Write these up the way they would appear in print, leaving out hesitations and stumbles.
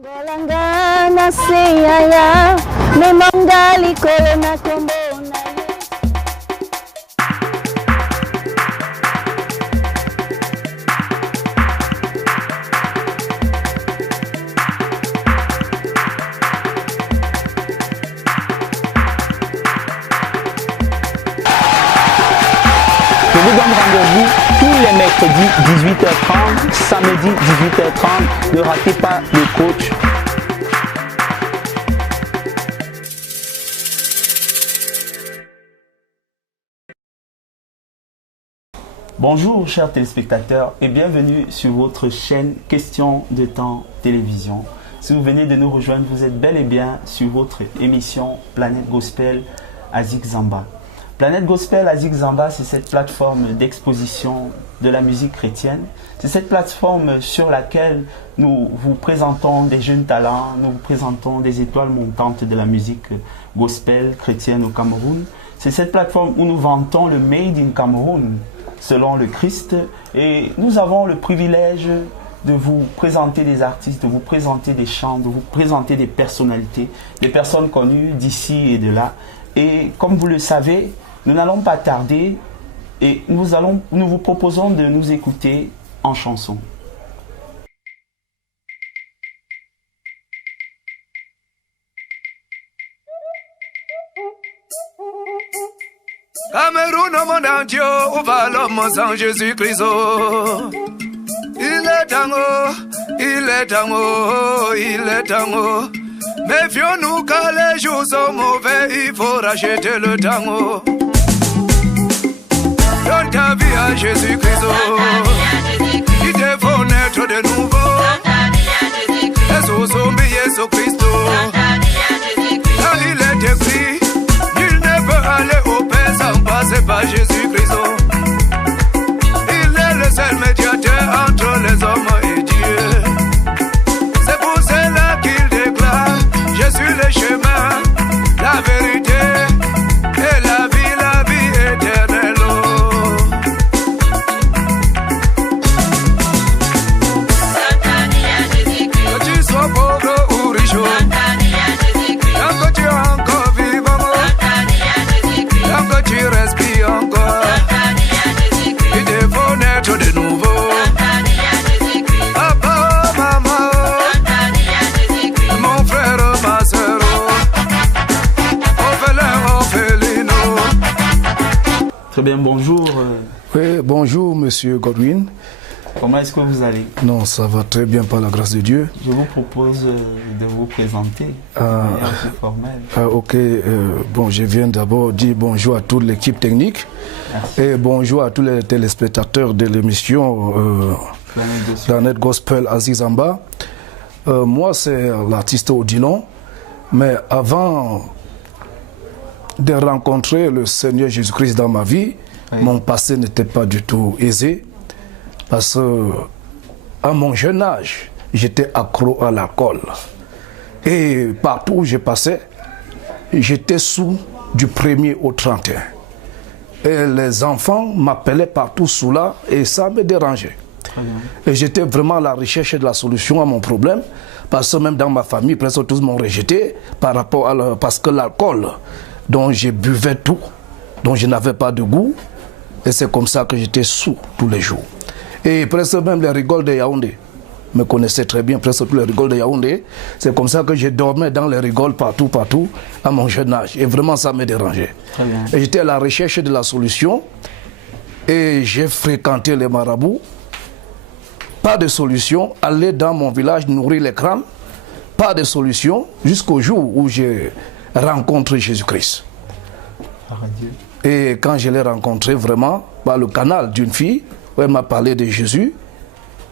Golanga na seyaya, ne mangali kolona kombona. Je vous donne rendez-vous tous les mercredis 18h30, samedi 18h30. Ne ratez pas le coach. Bonjour chers téléspectateurs et bienvenue sur votre chaîne Question de temps télévision. Si vous venez de nous rejoindre, vous êtes bel et bien sur votre émission Planète Gospel Azik Zamba. Planète Gospel Azik Zamba, c'est cette plateforme d'exposition de la musique chrétienne. C'est cette plateforme sur laquelle nous vous présentons des jeunes talents, nous vous présentons des étoiles montantes de la musique gospel chrétienne au Cameroun. C'est cette plateforme où nous vantons le Made in Cameroun selon le Christ. Et nous avons le privilège de vous présenter des artistes, de vous présenter des chants, de vous présenter des personnalités, des personnes connues d'ici et de là. Et comme vous le savez, nous n'allons pas tarder et nous vous proposons de nous écouter en chanson. Cameroun au monde entier, où va l'homme sans Jésus-Christ? Il est tango, il est tango, il est tango. Méfions-nous car les jours sont mauvais, il faut racheter le tango. Donne ta vie à Jésus-Christ, il te faut naître de nouveau. Jésus, Jésus-Christ, là il est écrit, nul ne peut aller au Père sans passer par Jésus-Christ. Il est le seul médiateur entre les hommes et Dieu. C'est pour cela qu'il déclare, je suis le chemin, la vérité et la vie éternelle. Que tu sois pauvre ou riche, tant que tu es encore vivant, tant que tu respires encore, il te faut naître de nouveau. Papa, maman, mon frère, ma soeur, orphelin, orphelino. Très bien, bonjour. Oui, bonjour Monsieur Godwin. Comment est-ce que vous allez? Non, ça va très bien par la grâce de Dieu. Je vous propose de vous présenter de manière plus formelle. Ok, bon, je viens d'abord dire bonjour à toute l'équipe technique. Merci. Et bonjour à tous les téléspectateurs de l'émission Planète Gospel Azik Zamba. Moi, c'est l'artiste Odilon, mais avant de rencontrer le Seigneur Jésus-Christ dans ma vie, oui, mon passé n'était pas du tout aisé. Parce que à mon jeune âge, j'étais accro à l'alcool. Et partout où je passais, j'étais sous du 1er au 31. Et les enfants m'appelaient partout sous là et ça me dérangeait. Et j'étais vraiment à la recherche de la solution à mon problème. Parce que même dans ma famille, presque tous m'ont rejeté parce que l'alcool dont je buvais tout, dont je n'avais pas de goût. Et c'est comme ça que j'étais sous tous les jours. Et presque même les rigoles de Yaoundé me connaissaient très bien, presque tous les rigoles de Yaoundé. C'est comme ça que je dormais dans les rigoles partout, à mon jeune âge. Et vraiment, ça me dérangeait. Et j'étais à la recherche de la solution. Et j'ai fréquenté les marabouts. Pas de solution. Aller dans mon village nourrir les crânes. Pas de solution. Jusqu'au jour où j'ai rencontré Jésus-Christ. Et quand je l'ai rencontré vraiment, par le canal d'une fille, où elle m'a parlé de Jésus.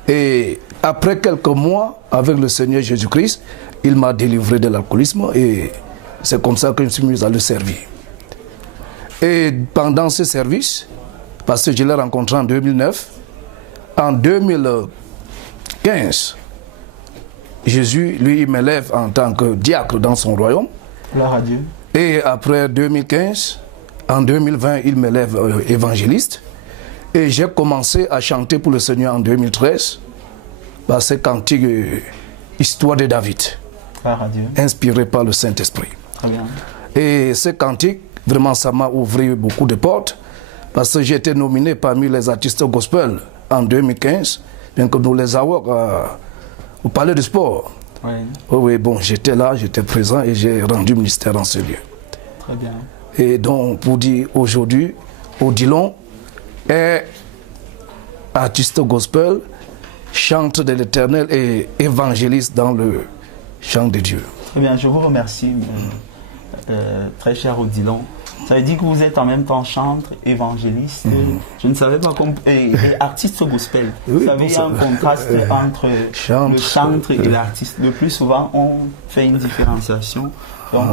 Et après quelques mois, avec le Seigneur Jésus-Christ, il m'a délivré de l'alcoolisme et c'est comme ça que je me suis mis à le servir. Et pendant ce service, parce que je l'ai rencontré en 2009, en 2015, Jésus, lui, il m'élève en tant que diacre dans son royaume. Gloire à Dieu. Et après 2015, en 2020, il m'élève évangéliste. Et j'ai commencé à chanter pour le Seigneur en 2013. Ces cantiques Histoire de David, inspiré par le Saint-Esprit. Très bien. Et ce cantique, vraiment, ça m'a ouvert beaucoup de portes, parce que j'ai été nominé parmi les artistes gospel en 2015, bien que nous les avons au Palais du Sport. Oui. Oui, bon, j'étais là, j'étais présent et j'ai rendu ministère en ce lieu. Très bien. Et donc, pour dire aujourd'hui, Odilon est artiste gospel, chante de l'Éternel et évangéliste dans le chant de Dieu. Très bien, je vous remercie, très cher Odilon. Ça veut dire que vous êtes en même temps chantre, évangéliste, je ne savais pas, et artiste gospel. Oui, vous savez, il y a un contraste entre le chantre et l'artiste. Le plus souvent, on fait une différenciation. Donc,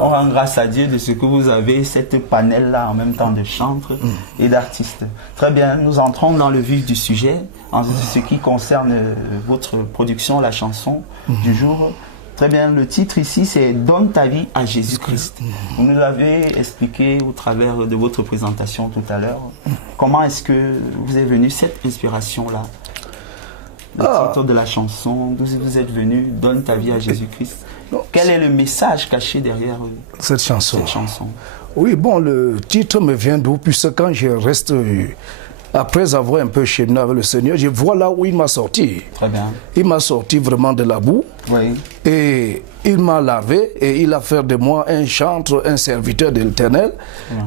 on rend grâce à Dieu de ce que vous avez, cette panel-là en même temps de chantre et d'artiste. Très bien, nous entrons dans le vif du sujet, en ce qui concerne votre production, la chanson du jour. Très bien, le titre ici, c'est « Donne ta vie à Jésus-Christ ». Vous nous l'avez expliqué au travers de votre présentation tout à l'heure. Comment est-ce que vous est venue cette inspiration-là? Le titre de la chanson, d'où vous êtes venu, « Donne ta vie à Jésus-Christ ». Quel est le message caché derrière cette chanson? Oui, bon, le titre me vient d'où? Puisque quand je reste... Après avoir un peu cheminé avec le Seigneur, je vois là où il m'a sorti. Très bien. Il m'a sorti vraiment de la boue. Oui. Et il m'a lavé et il a fait de moi un chantre, un serviteur de l'Éternel.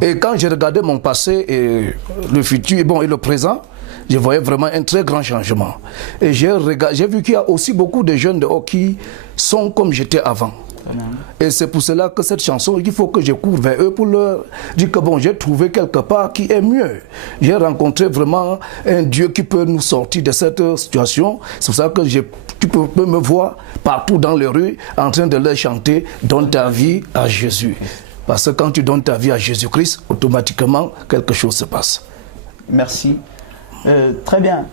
Et quand j'ai regardé mon passé et le futur, bon, et le présent, je voyais vraiment un très grand changement. Et j'ai vu qu'il y a aussi beaucoup de jeunes dehors qui sont comme j'étais avant. Et c'est pour cela que cette chanson, il faut que je cours vers eux pour leur dire que bon, j'ai trouvé quelque part qui est mieux. J'ai rencontré vraiment un Dieu qui peut nous sortir de cette situation. C'est pour ça que tu peux me voir partout dans les rues en train de leur chanter « Donne ta vie à Jésus ». Parce que quand tu donnes ta vie à Jésus-Christ, automatiquement, quelque chose se passe. Merci. Très bien.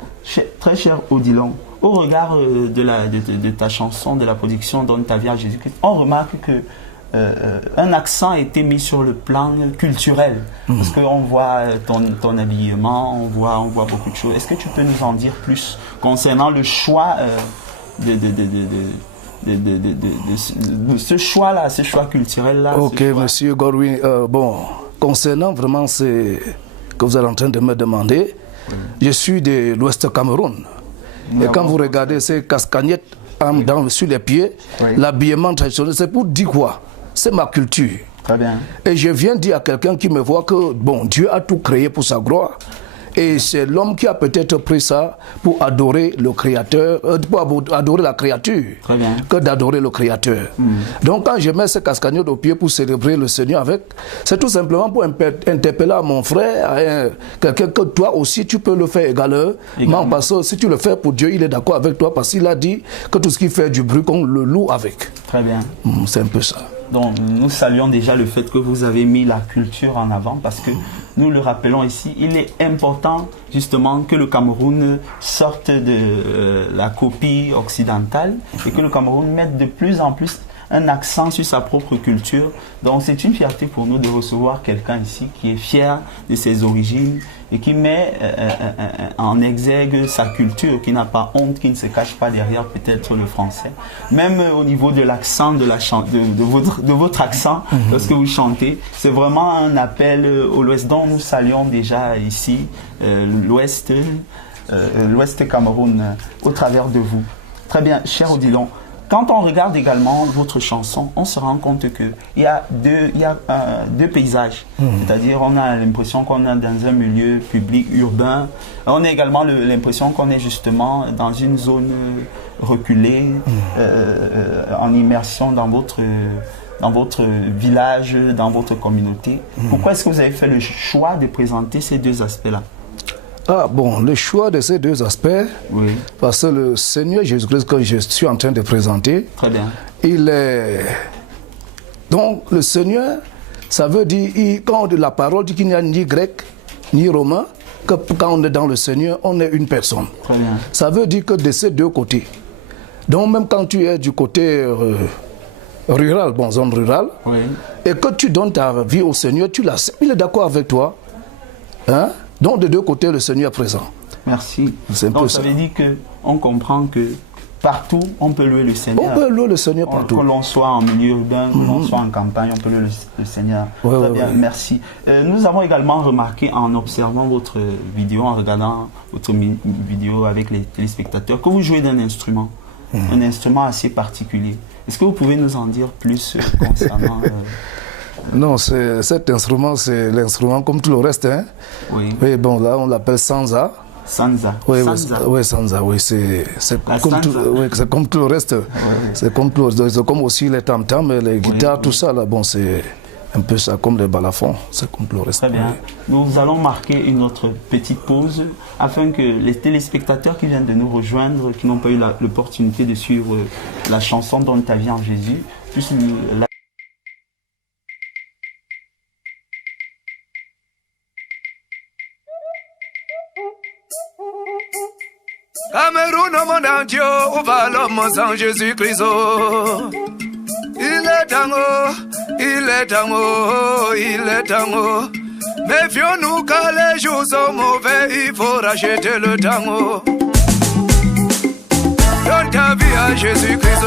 Très cher Odilon. Au regard de ta chanson, de la production Donne ta vie à Jésus-Christ, on remarque que un accent a été mis sur le plan culturel. Parce qu'on voit ton habillement, on voit beaucoup de choses. Est-ce que tu peux nous en dire plus concernant le choix de ce choix-là, ce choix culturel-là? Ok, monsieur Godwin. Bon, concernant vraiment ce que vous êtes en train de me demander, je suis de l'Ouest Cameroun. Et quand vous regardez ces cascagnettes sur les pieds, l'habillement traditionnel, c'est pour dire quoi? C'est ma culture. Très bien. Et je viens dire à quelqu'un qui me voit que bon, Dieu a tout créé pour sa gloire. Et c'est l'homme qui a peut-être pris ça pour adorer le Créateur, pour adorer la créature, que d'adorer le Créateur. Donc quand je mets ces cascagnettes au pied pour célébrer le Seigneur avec, c'est tout simplement pour interpeller à mon frère, à quelqu'un que toi aussi tu peux le faire également. Parce que si tu le fais pour Dieu, il est d'accord avec toi parce qu'il a dit que tout ce qui fait du bruit, qu'on le loue avec. Très bien. C'est un peu ça. Donc nous saluons déjà le fait que vous avez mis la culture en avant parce que nous le rappelons ici, il est important justement que le Cameroun sorte de la copie occidentale et que le Cameroun mette de plus en plus un accent sur sa propre culture. Donc c'est une fierté pour nous de recevoir quelqu'un ici qui est fier de ses origines et qui met en exergue sa culture, qui n'a pas honte, qui ne se cache pas derrière peut-être le français. Même au niveau de l'accent de votre accent, lorsque vous chantez, c'est vraiment un appel au l'Ouest. Donc nous saluons déjà ici l'Ouest Cameroun au travers de vous. Très bien, cher Odilon. Quand on regarde également votre chanson, on se rend compte qu'il y a deux paysages. C'est-à-dire, on a l'impression qu'on est dans un milieu public urbain. On a également l'impression qu'on est justement dans une zone reculée, en immersion dans votre village, dans votre communauté. Pourquoi est-ce que vous avez fait le choix de présenter ces deux aspects-là? Ah bon, le choix de ces deux aspects, parce que le Seigneur Jésus-Christ que je suis en train de présenter, très bien. Il est... Donc le Seigneur, ça veut dire, quand la parole dit qu'il n'y a ni grec, ni romain, que quand on est dans le Seigneur, on est une personne. Très bien. Ça veut dire que de ces deux côtés. Donc même quand tu es du côté rural, bon, zone rurale, et que tu donnes ta vie au Seigneur, tu l'acceptes, il est d'accord avec toi. Hein? Donc de deux côtés, le Seigneur est présent. Merci. C'est un donc peu ça veut dire qu'on comprend que partout, on peut louer le Seigneur. On peut louer le Seigneur partout. Que l'on soit en milieu urbain, que l'on soit en campagne, on peut louer le Seigneur. Très bien, merci. Nous avons également remarqué en observant votre vidéo, en regardant votre vidéo avec les téléspectateurs, que vous jouez d'un instrument, un instrument assez particulier. Est-ce que vous pouvez nous en dire plus concernant... Non, cet instrument, c'est l'instrument comme tout le reste. Hein? Oui. Oui, bon, là, on l'appelle sanza. Sanza. Oui, Sanza. Oui, sanza, oui, c'est comme tout le reste. Oui. C'est comme aussi les tam-tams, les guitares, tout ça, là, bon, c'est un peu ça, comme les balafons, c'est comme tout le reste. Très bien. Nous allons marquer une autre petite pause afin que les téléspectateurs qui viennent de nous rejoindre, qui n'ont pas eu l'opportunité de suivre la chanson Donne ta vie en Jésus, puissent la... Cameroun au monde entier, où va l'homme sans Jésus-Christ? Il est temps, il est temps, il est temps. Méfions-nous car les jours sont mauvais, il faut racheter le temps. Donne ta vie à Jésus-Christ.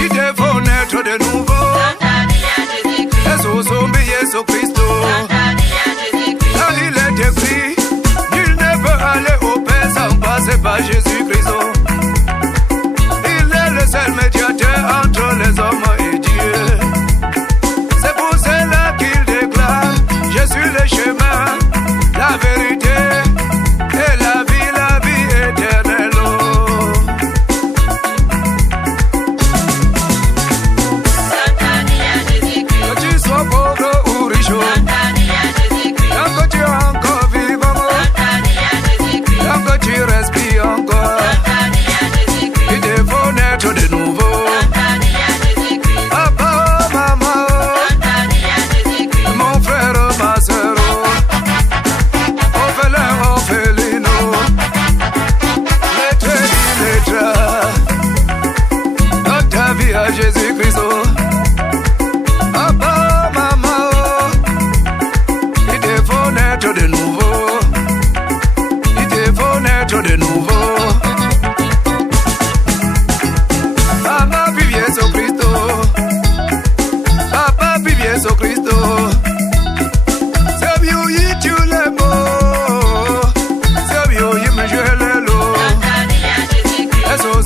Il te faut naître de nouveau. Jésus, Jésus-Christ. Là il est écrit, nul ne peut aller au Père sans passer par Jésus-Christ. Il est le seul médiateur entre les hommes et Dieu. C'est pour cela qu'il déclare, je suis le chemin, la vérité et la vie éternelle. Que tu sois pauvre ou riche, tant que tu es encore vivant, tant que tu respires encore, il te faut naître de nouveau. Papa, maman, mon frère, ma soeur, orphelin, orphelino, lettre, donne ta vie à Jésus-Christ. Papa, maman, il te faut naître de nouveau. Il te faut naître de nouveau. Papa, vive Jésus-Christ. Papa, vive Jésus-Christ. C'est mieux, il tue les mots. C'est mieux, il me joue les lots. Jésus,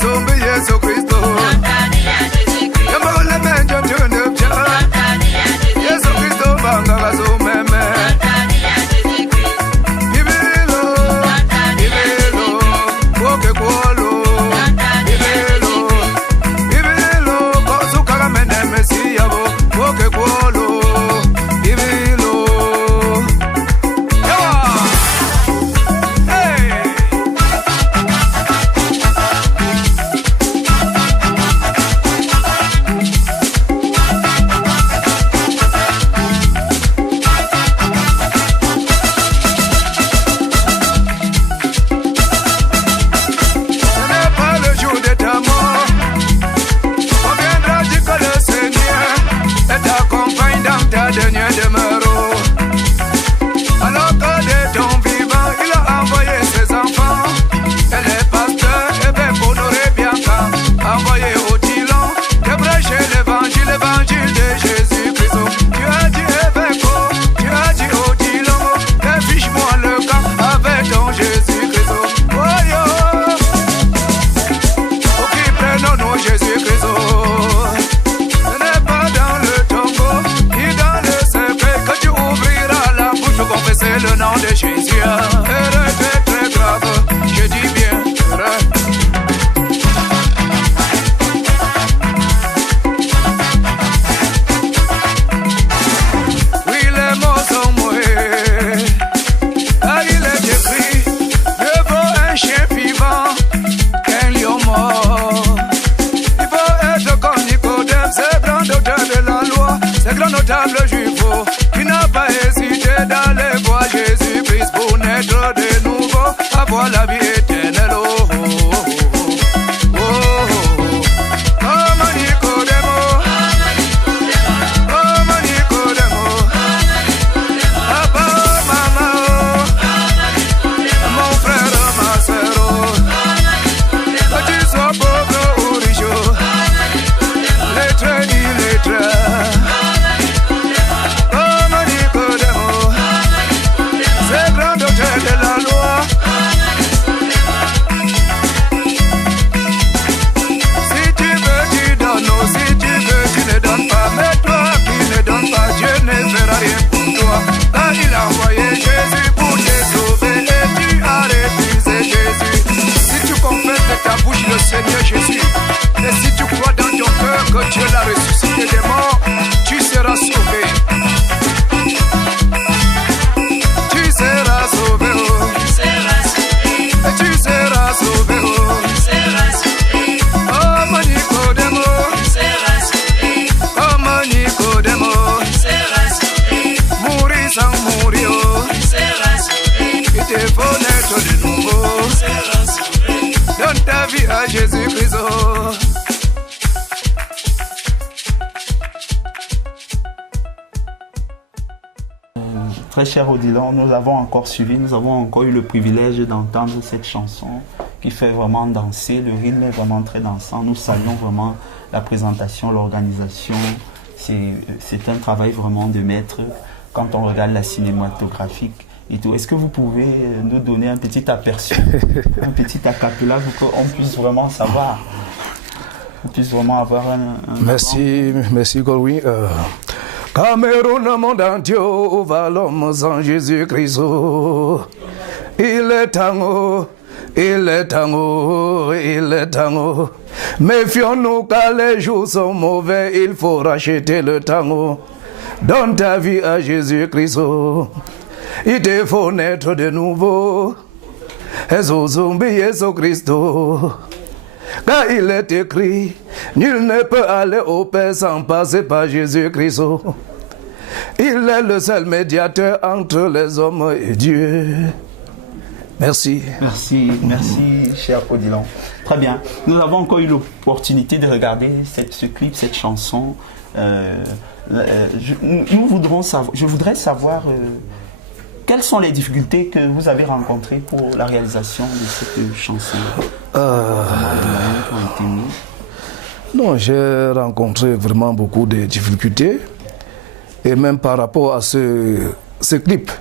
Jésus-Christ. Je me relève, je ne tiens. Jésus-Christ, banga, zo meme. Ibelo, ibelo, woke kwolo. Ibelo, ibelo, kosu kagamene mesiyabo. Woke kwolo, ibelo. Yawa, hey. Ce n'est pas le jour de ta mort. On viendra dire que le Seigneur t'accompagne dans ta dernière demeure. Alors que de ton vivant, il a envoyé ses enfants. Et les pasteurs, et bien pour nous bien qu'à envoyer au Tilon, de prêcher l'évangile de Jésus-Christ. Tu as dit Ebeko, tu as dit au Tilon, fiche-moi le camp avec ton Jésus-Christ. Oh yo, pour qui prennent nous Jésus-Christ. Ce n'est pas dans le tombeau, ni dans le cercueil que tu ouvriras la bouche pour confesser le nom de Jésus. Erreur très très grave, je dis bien erreur. Oui, les mots sont moués. Là, il est écrit, mieux vaut un chien vivant qu'un lion mort. Il faut être comme Nicodème, ce grand auteur de la loi, ce grand notable juif qui n'a pas hésité d'aller voir Jésus-Christ pour naître de nouveau, avoir la vie éternelle. Oh, oh, oh, oh, oh. Comme Nicodème, comme Nicodème, papa, maman, mon frère, ma soeur, que tu Seigneur Jésus. Et si tu crois dans ton cœur que Dieu l'a ressuscité des morts, tu seras sauvé. Tu seras sauvé, oh. Et tu seras sauvé, oh. Comme Nicodème, comme Nicodème, mourir sans mourir, oh. Il te faut naître de nouveau. Donne ta vie à Jésus-Christ, oh. Très cher Odilon, nous avons encore suivi, nous avons encore eu le privilège d'entendre cette chanson qui fait vraiment danser. Le rythme est vraiment très dansant. Nous saluons vraiment la présentation, l'organisation. C'est un travail vraiment de maître quand on regarde la cinématographique et tout. Est-ce que vous pouvez nous donner un petit aperçu, un petit acapella pour qu'on puisse vraiment savoir, qu'on puisse vraiment avoir un Merci Godwin. Cameroun, monde entier, va l'homme en Jésus-Christ. Il est temps, il est temps, il est temps. Méfions-nous car les jours sont mauvais, il faut racheter le temps. Donne ta vie à Jésus-Christ. Il te faut naître de nouveau. Jésus-Christ. Car il est écrit, nul ne peut aller au Père sans passer par Jésus-Christ. Il est le seul médiateur entre les hommes et Dieu. Merci. Merci, cher Odilon. Très bien. Nous avons encore eu l'opportunité de regarder ce clip, cette chanson. Je voudrais savoir quelles sont les difficultés que vous avez rencontrées pour la réalisation de cette chanson. Non, j'ai rencontré vraiment beaucoup de difficultés. Et même par rapport à ce clip,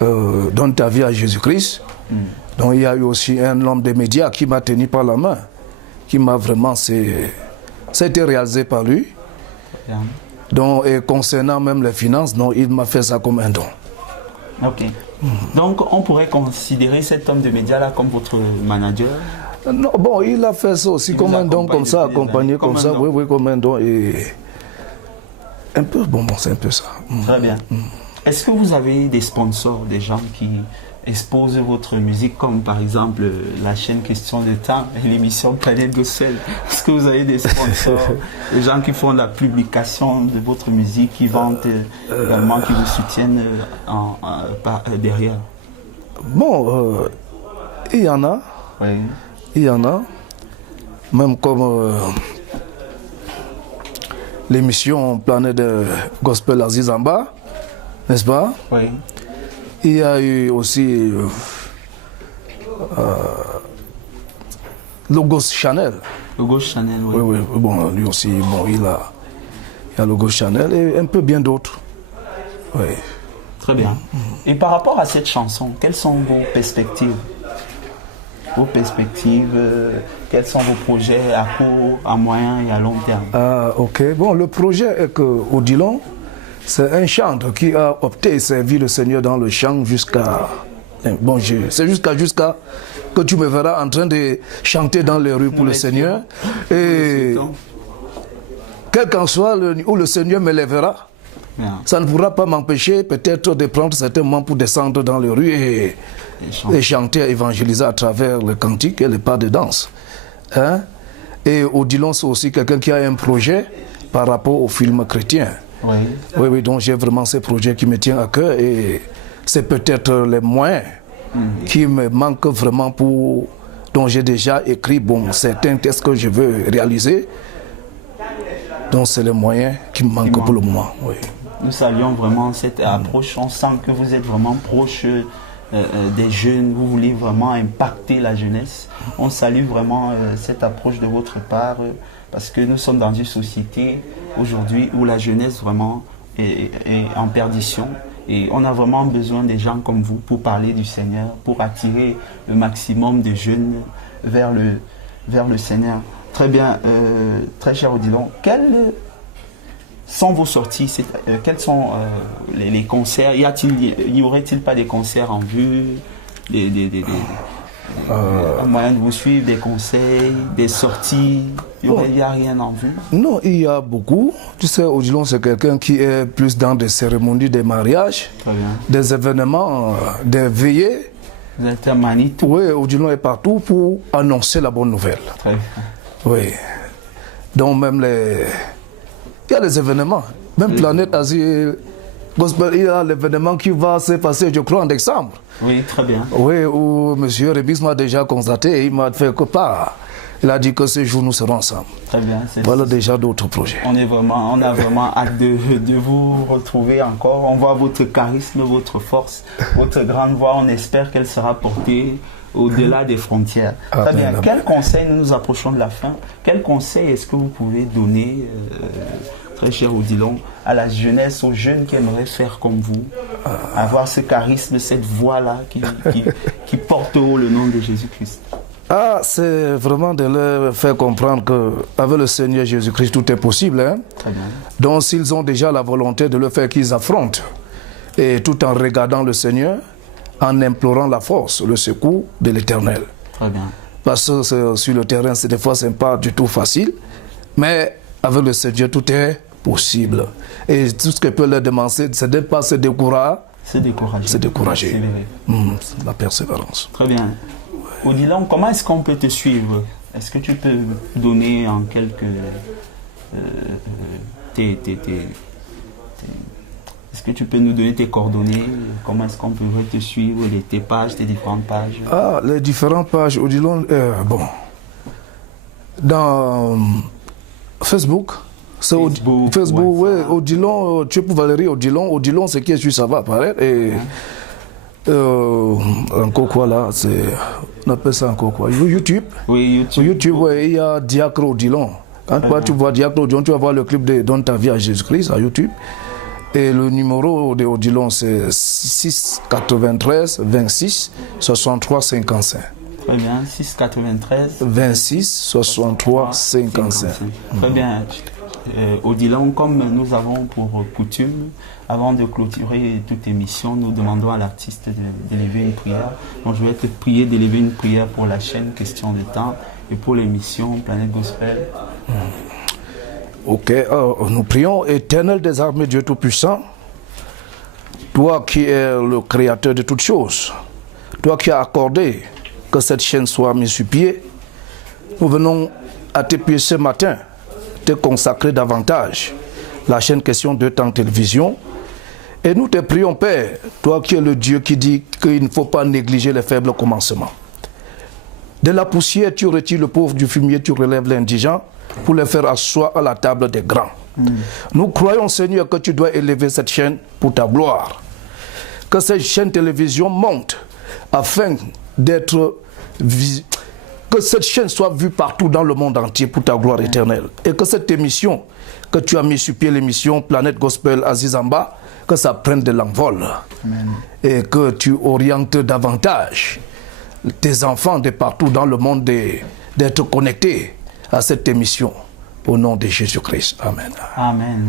Donne ta vie à Jésus-Christ. Donc il y a eu aussi un homme des médias qui m'a tenu par la main, qui m'a vraiment, ça a été réalisé par lui. Donc, et concernant même les finances, donc, il m'a fait ça comme un don. Ok. Donc on pourrait considérer cet homme de médias là comme votre manager? Non, bon, il a fait ça aussi comme un don, comme ça, accompagné comme ça, oui, comme un don. Et un peu, bon, c'est un peu ça. Très bien. Est-ce que vous avez des sponsors, des gens qui exposent votre musique, comme par exemple la chaîne Question de Temps et l'émission Planète Gospel? Est-ce que vous avez des sponsors, des gens qui font la publication de votre musique, qui vendent également, qui vous soutiennent derrière? Bon, il y en a. Oui. Il y en a. Même comme l'émission Planète Gospel Aziz Amba, n'est-ce pas? Oui. Il y a eu aussi Logos Chanel. Logos Chanel, oui. Oui, bon, lui aussi, bon, il y a Logos Chanel et un peu bien d'autres. Oui. Très bien. Et par rapport à cette chanson, quelles sont vos perspectives? Quels sont vos projets à court, à moyen et à long terme? Ok, bon, le projet est que Odilon, c'est un chanteur qui a opté et servi le Seigneur dans le chant jusqu'à... Bon, c'est jusqu'à que tu me verras en train de chanter dans les rues pour le Seigneur. Et quel qu'en soit où le Seigneur me lèvera, ça ne pourra pas m'empêcher peut-être de prendre certains moments pour descendre dans les rues et chanter, évangéliser à travers le cantique et les pas de danse. Hein? Et Odilon, c'est aussi quelqu'un qui a un projet par rapport au film chrétien. Oui, donc j'ai vraiment ces projets qui me tiennent à cœur et c'est peut-être les moyens qui me manquent vraiment pour... Donc j'ai déjà écrit certains textes que je veux réaliser. Donc c'est les moyens qui me manquent pour le moment. Oui. Nous saluons vraiment cette approche. On sent que vous êtes vraiment proche des jeunes. Vous voulez vraiment impacter la jeunesse. On salue vraiment cette approche de votre part parce que nous sommes dans une société aujourd'hui où la jeunesse vraiment est en perdition et on a vraiment besoin des gens comme vous pour parler du Seigneur, pour attirer le maximum de jeunes vers le Seigneur. Très bien, très cher Odilon, quelles sont vos sorties, quels sont les concerts, y aurait-il pas des concerts en vue, Un moyen de vous suivre, des conseils, des sorties. Il n'y a rien en vue? Non, il y a beaucoup. Tu sais, Odilon, c'est quelqu'un qui est plus dans des cérémonies, des mariages, des événements, des veillées. Vous êtes un Manitou? Oui, Odilon est partout pour annoncer la bonne nouvelle. Très bien. Oui. Donc même il y a des événements. Même Planète Asie Gospel, il y a l'événement qui va se passer, je crois, en décembre. Oui, très bien. Oui, où M. Rebis m'a déjà constaté, il m'a fait que part. Il a dit que ce jour, nous serons ensemble. Très bien. Voilà déjà d'autres projets. On a vraiment hâte de vous retrouver encore. On voit votre charisme, votre force, votre grande voix. On espère qu'elle sera portée au-delà des frontières. Très bien. Quel conseil, nous approchons de la fin, quel conseil est-ce que vous pouvez donner, très cher Odilon, à la jeunesse, aux jeunes qui aimeraient faire comme vous, avoir ce charisme, cette voix-là qui porte haut le nom de Jésus-Christ? C'est vraiment de leur faire comprendre qu'avec le Seigneur Jésus-Christ, tout est possible. Hein? Très bien. Donc s'ils ont déjà la volonté de le faire, qu'ils affrontent, et tout en regardant le Seigneur, en implorant la force, le secours de l'Éternel. Très bien. Parce que sur le terrain, des fois, ce n'est pas du tout facile, mais avec le Seigneur, tout est possible. Et tout ce que peut leur demander, c'est de ne pas se décourager. Se décourager. Se décourager. La persévérance. Très bien. Odilon, comment est-ce qu'on peut te suivre? Est-ce que tu peux donner en quelques... Est-ce que tu peux nous donner tes coordonnées? Comment est-ce qu'on pourrait te suivre, tes pages, tes différentes pages? Les différentes pages, Odilon, bon. Dans Facebook, c'est Facebook, oui, Odilon, tu peux Valérie Odilon. Odilon, c'est qui est sur ça va apparaître. Et encore quoi là, on appelle ça encore quoi? YouTube. Oui, YouTube. YouTube, oui, il y a Diacre Odilon. Quand tu vois Diacre Odilon, tu vas voir le clip de Donne ta vie à Jésus-Christ à YouTube. Et le numéro de Odilon, c'est 6 93 26 63 55. Très bien, 6 93 26 63 55. Très bien. Odilon, comme nous avons pour coutume, avant de clôturer toute émission, nous demandons à l'artiste d'élever une prière. Donc je vais te prier d'élever une prière pour la chaîne Question de Temps et pour l'émission Planète Gospel. Ok, nous prions. Éternel des armées, Dieu Tout-Puissant, toi qui es le créateur de toutes choses, toi qui as accordé que cette chaîne soit mise sur pied, nous venons à tes pieds ce matin, te consacrer davantage la chaîne Question de Temps Télévision. Et nous te prions, Père, toi qui es le Dieu qui dit qu'il ne faut pas négliger les faibles commencements. De la poussière, tu retires le pauvre, du fumier, tu relèves l'indigent, pour les faire asseoir à la table des grands. Nous croyons, Seigneur, que tu dois élever cette chaîne pour ta gloire. Que cette chaîne télévision monte afin d'être... Que cette chaîne soit vue partout dans le monde entier pour ta gloire éternelle. Et que cette émission que tu as mis sur pied, l'émission Planète Gospel Azizamba, que ça prenne de l'envol. Et que tu orientes davantage tes enfants de partout dans le monde d'être connectés à cette émission, au nom de Jésus-Christ. Amen. Amen.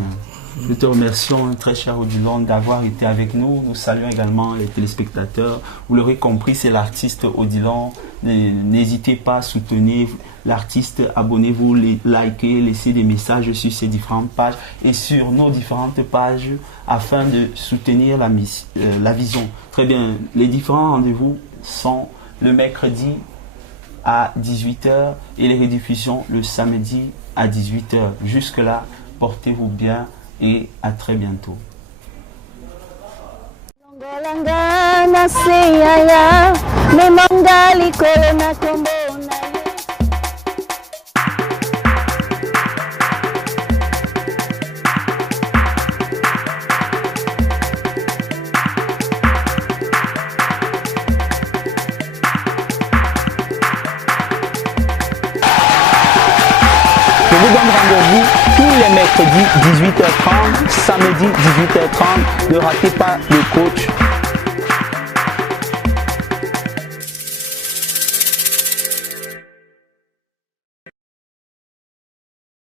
Nous te remercions, très cher Odilon, d'avoir été avec nous. Nous saluons également les téléspectateurs. Vous l'aurez compris, c'est l'artiste Odilon. N'hésitez pas à soutenir l'artiste. Abonnez-vous, likez, laissez des messages sur ces différentes pages et sur nos différentes pages afin de soutenir la vision. Très bien. Les différents rendez-vous sont le mercredi à 18h et les rediffusions le samedi à 18h. Jusque-là, portez-vous bien et à très bientôt. Je vous donne rendez-vous tous les mercredis 18h30, samedi 18h30. Ne ratez pas le coach